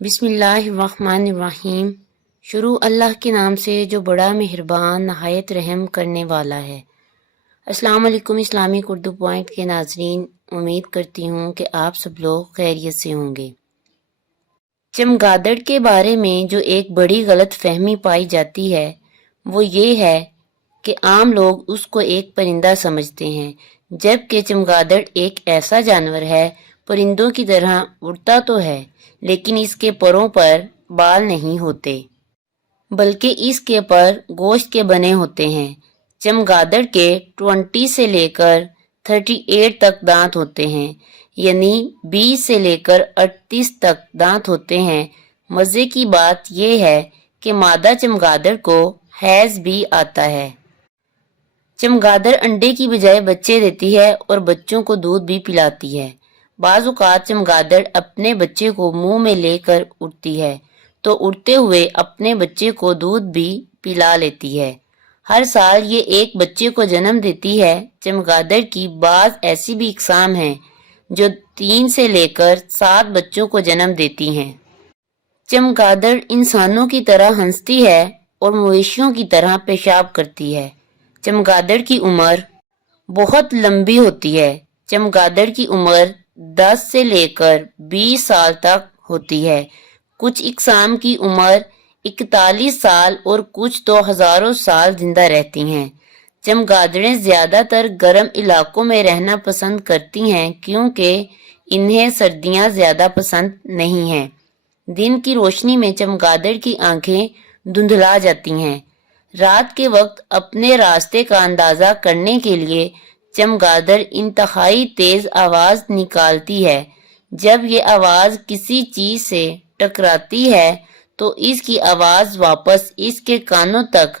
بسم اللہ الرحمن الرحیم۔ شروع اللہ کے نام سے جو بڑا مہربان نہایت رحم کرنے والا ہے۔ السلام علیکم اسلامک اردو پوائنٹ کے ناظرین، امید کرتی ہوں کہ آپ سب لوگ خیریت سے ہوں گے۔ چمگادڑ کے بارے میں جو ایک بڑی غلط فہمی پائی جاتی ہے وہ یہ ہے کہ عام لوگ اس کو ایک پرندہ سمجھتے ہیں، جبکہ چمگادڑ ایک ایسا جانور ہے، پرندوں کی طرح اڑتا تو ہے لیکن اس کے پروں پر بال نہیں ہوتے، بلکہ اس کے پر گوشت کے بنے ہوتے ہیں۔ چمگادڑ کے 20 سے لے کر 38 تک دانت ہوتے ہیں، یعنی 20 سے لے کر 38 تک دانت ہوتے ہیں۔ مزے کی بات یہ ہے کہ مادہ چمگادڑ کو حیض بھی آتا ہے۔ چمگادڑ انڈے کی بجائے بچے دیتی ہے اور بچوں کو دودھ بھی پلاتی ہے۔ بعض اوقات چمگادڑ اپنے بچے کو منہ میں لے کر اڑتی ہے تو اڑتے ہوئے اپنے بچے کو دودھ بھی پلا لیتی ہے۔ ہر سال یہ ایک بچے کو جنم دیتی ہے۔ چمگادڑ کی بعض ایسی بھی اقسام ہیں جو 3 سے لے کر 7 بچوں کو جنم دیتی ہیں۔ چمگادڑ انسانوں کی طرح ہنستی ہے اور مویشیوں کی طرح پیشاب کرتی ہے۔ چمگادڑ کی عمر بہت لمبی ہوتی ہے۔ چمگادڑ کی عمر 10 سے لے کر 20 سال تک ہوتی ہے۔ کچھ اقسام کی عمر 41 سال اور کچھ تو ہزاروں سال زندہ رہتی ہیں۔ چمگادڑیں زیادہ تر گرم علاقوں میں رہنا پسند کرتی ہیں کیونکہ انہیں سردیاں زیادہ پسند نہیں ہیں۔ دن کی روشنی میں چمگادڑ کی آنکھیں دھندلا جاتی ہیں۔ رات کے وقت اپنے راستے کا اندازہ کرنے کے لیے چمگادڑ انتہائی تیز آواز نکالتی ہے۔ جب یہ آواز کسی چیز سے ٹکراتی ہے تو اس کی آواز واپس اس کے کانوں تک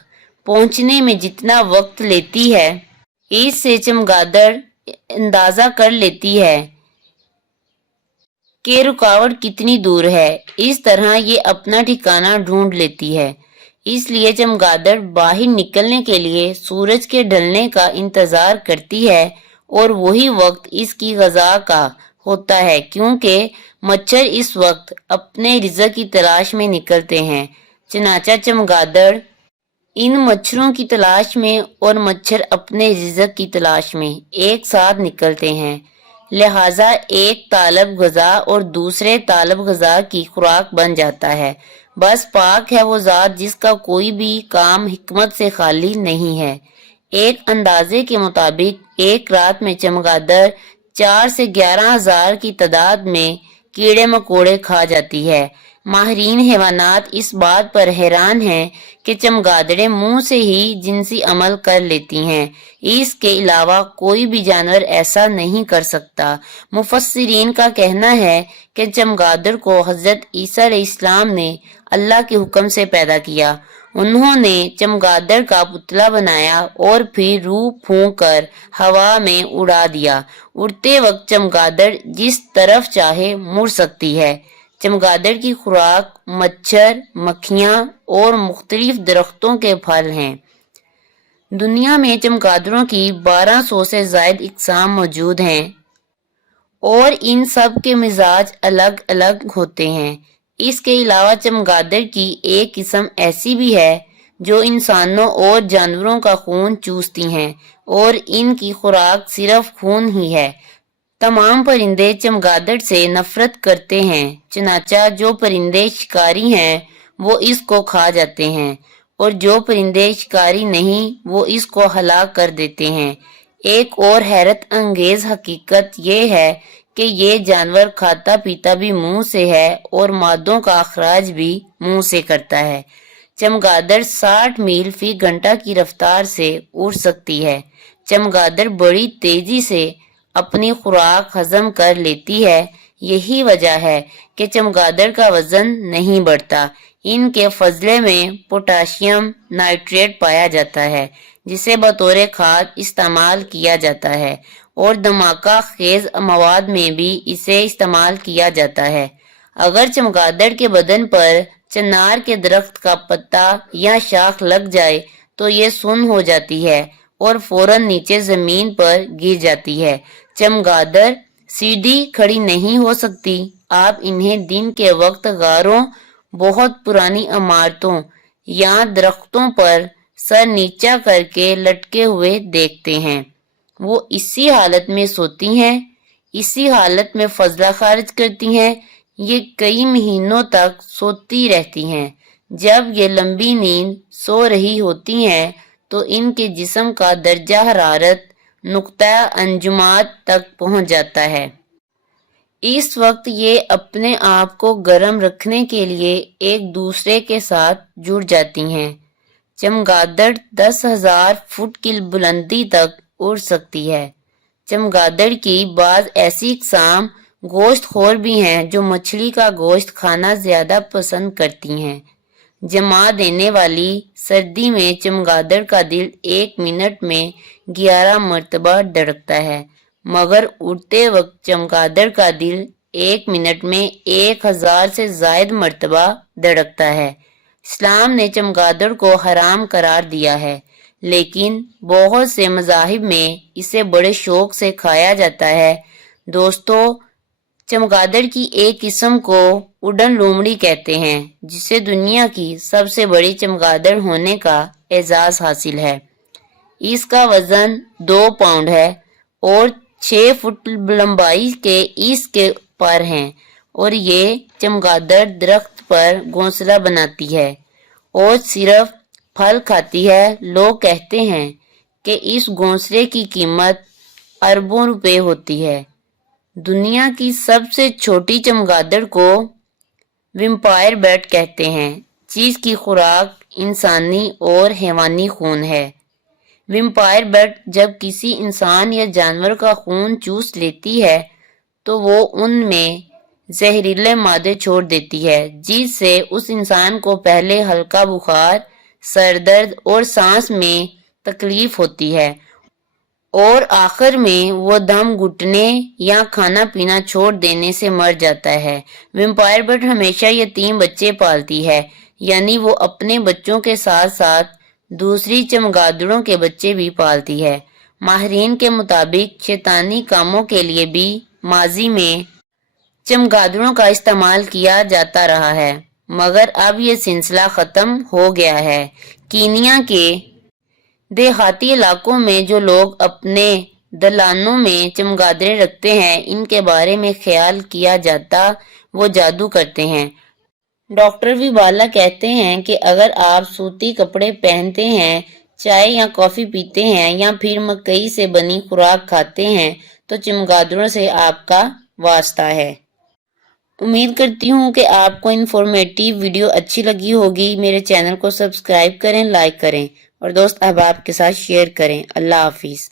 پہنچنے میں جتنا وقت لیتی ہے، اس سے چمگادڑ اندازہ کر لیتی ہے کہ رکاوٹ کتنی دور ہے۔ اس طرح یہ اپنا ٹھکانہ ڈھونڈ لیتی ہے۔ اس لیے چمگادڑ باہر نکلنے کے لیے سورج کے ڈھلنے کا انتظار کرتی ہے اور وہی وقت اس کی غذا کا ہوتا ہے کیونکہ مچھر اس وقت اپنے رزق کی تلاش میں نکلتے ہیں۔ چنانچہ چمگادڑ ان مچھروں کی تلاش میں اور مچھر اپنے رزق کی تلاش میں ایک ساتھ نکلتے ہیں، لہٰذا ایک طالب غذا اور دوسرے طالب غذا کی خوراک بن جاتا ہے۔ بس پاک ہے وہ ذات جس کا کوئی بھی کام حکمت سے خالی نہیں ہے۔ ایک اندازے کے مطابق ایک رات میں چمگادڑ 4 سے 11 ہزار کی تعداد میں کیڑے مکوڑے کھا جاتی ہے۔ ماہرین حیوانات اس بات پر حیران ہیں کہ چمگادڑیں منہ سے ہی جنسی عمل کر لیتی ہیں، اس کے علاوہ کوئی بھی جانور ایسا نہیں کر سکتا۔ مفسرین کا کہنا ہے کہ چمگادڑ کو حضرت عیسیٰ علیہ السلام نے اللہ کے حکم سے پیدا کیا۔ انہوں نے چمگادڑ کا پتلا بنایا اور پھر روح پھونک کر ہوا میں اڑا دیا۔ اڑتے وقت چمگادڑ جس طرف چاہے مڑ سکتی ہے۔ چمگادڑ کی خوراک مچھر، مکھیاں اور مختلف درختوں کے پھل ہیں۔ دنیا میں چمگادڑوں کی 1200 سے زائد اقسام موجود ہیں اور ان سب کے مزاج الگ الگ ہوتے ہیں۔ اس کے علاوہ چمگادڑ کی ایک قسم ایسی بھی ہے جو انسانوں اور جانوروں کا خون چوستی ہیں اور ان کی خوراک صرف خون ہی ہے۔ تمام پرندے چمگادڑ سے نفرت کرتے ہیں، چنانچہ جو پرندے شکاری ہیں وہ اس کو کھا جاتے ہیں اور جو پرندے شکاری نہیں وہ اس کو ہلاک کر دیتے ہیں۔ ایک اور حیرت انگیز حقیقت یہ ہے کہ یہ جانور کھاتا پیتا بھی منہ سے ہے اور مادوں کا اخراج بھی منہ سے کرتا ہے۔ چمگادڑ 60 میل فی گھنٹہ کی رفتار سے اڑ سکتی ہے۔ چمگادڑ بڑی تیزی سے اپنی خوراک ہضم کر لیتی ہے، یہی وجہ ہے کہ چمگادڑ کا وزن نہیں بڑھتا۔ ان کے فضلے میں پوٹاشیم نائٹریٹ پایا جاتا ہے جسے بطور کھاد استعمال کیا جاتا ہے اور دھماکہ خیز مواد میں بھی اسے استعمال کیا جاتا ہے۔ اگر چمگادڑ کے بدن پر چنار کے درخت کا پتا یا شاخ لگ جائے تو یہ سن ہو جاتی ہے اور فوراً نیچے زمین پر گر جاتی ہے۔ چمگادڑ سیدھی کھڑی نہیں ہو سکتی آپ انہیں دن کے وقت غاروں، بہت پرانی عمارتوں یا درختوں پر سر نیچا کر کے لٹکے ہوئے دیکھتے ہیں۔ وہ اسی حالت میں سوتی ہیں، اسی حالت میں فضلہ خارج کرتی ہیں۔ یہ کئی مہینوں تک سوتی رہتی ہیں۔ جب یہ لمبی نیند سو رہی ہوتی ہیں تو ان کے جسم کا درجہ حرارت نقطہ انجماد تک پہنچ جاتا ہے۔ اس وقت یہ اپنے آپ کو گرم رکھنے کے لیے ایک دوسرے کے ساتھ جڑ جاتی ہیں۔ چمگادڑ 10,000 فٹ کی بلندی تک اڑ سکتی ہے۔ چمگادڑ کی بعض ایسی اقسام گوشت خور بھی ہیں جو مچھلی کا گوشت کھانا زیادہ پسند کرتی ہیں۔ جما دینے والی سردی میں چمگادڑ کا دل 1 منٹ میں 11 مرتبہ دھڑکتا ہے، مگر اڑتے وقت چمگادڑ کا دل 1 منٹ میں 1000 سے زائد مرتبہ دھڑکتا ہے۔ اسلام نے چمگادڑ کو حرام قرار دیا ہے، لیکن بہت سے مذاہب میں اسے بڑے شوق سے کھایا جاتا ہے۔ دوستو، چمگادڑ کی ایک قسم کو اڈن لومڑی کہتے ہیں، جسے دنیا کی سب سے بڑی چمگادڑ ہونے کا اعزاز حاصل ہے۔ اس کا وزن 2 پاؤنڈ ہے اور 6 فٹ لمبائی کے اس کے پر ہیں، اور یہ چمگادڑ درخت پر گھونسلہ بناتی ہے اور صرف پھل کھاتی ہے۔ لوگ کہتے ہیں کہ اس گھونسلے کی قیمت اربوں روپے ہوتی ہے۔ دنیا کی سب سے چھوٹی چمگادڑ کو ویمپائر بیٹ کہتے ہیں، جس کی خوراک انسانی اور حیوانی خون ہے۔ ویمپائر بیٹ جب کسی انسان یا جانور کا خون چوس لیتی ہے تو وہ ان میں زہریلے مادے چھوڑ دیتی ہے، جس سے اس انسان کو پہلے ہلکا بخار، سر درد اور سانس میں تکلیف ہوتی ہے، اور آخر میں وہ دم گھٹنے یا کھانا پینا چھوڑ دینے سے مر جاتا ہے۔ ویمپائر بیٹ ہمیشہ یتیم بچے پالتی ہے، یعنی وہ اپنے بچوں کے ساتھ ساتھ دوسری چمگادڑوں کے بچے بھی پالتی ہے۔ ماہرین کے مطابق شیطانی کاموں کے لیے بھی ماضی میں چمگادڑوں کا استعمال کیا جاتا رہا ہے، مگر اب یہ سلسلہ ختم ہو گیا ہے۔ کینیا کے دیہاتی علاقوں میں جو لوگ اپنے دلانوں میں چمگادڑیں رکھتے ہیں، ان کے بارے میں خیال کیا جاتا وہ جادو کرتے ہیں۔ ڈاکٹر ویبالا کہتے ہیں کہ اگر آپ سوتی کپڑے پہنتے ہیں، چائے یا کافی پیتے ہیں یا پھر مکئی سے بنی خوراک کھاتے ہیں تو چمگادڑوں سے آپ کا واسطہ ہے۔ امید کرتی ہوں کہ آپ کو انفارمیٹیو ویڈیو اچھی لگی ہوگی۔ میرے چینل کو سبسکرائب کریں، لائک کریں اور دوست احباب کے ساتھ شیئر کریں۔ اللہ حافظ۔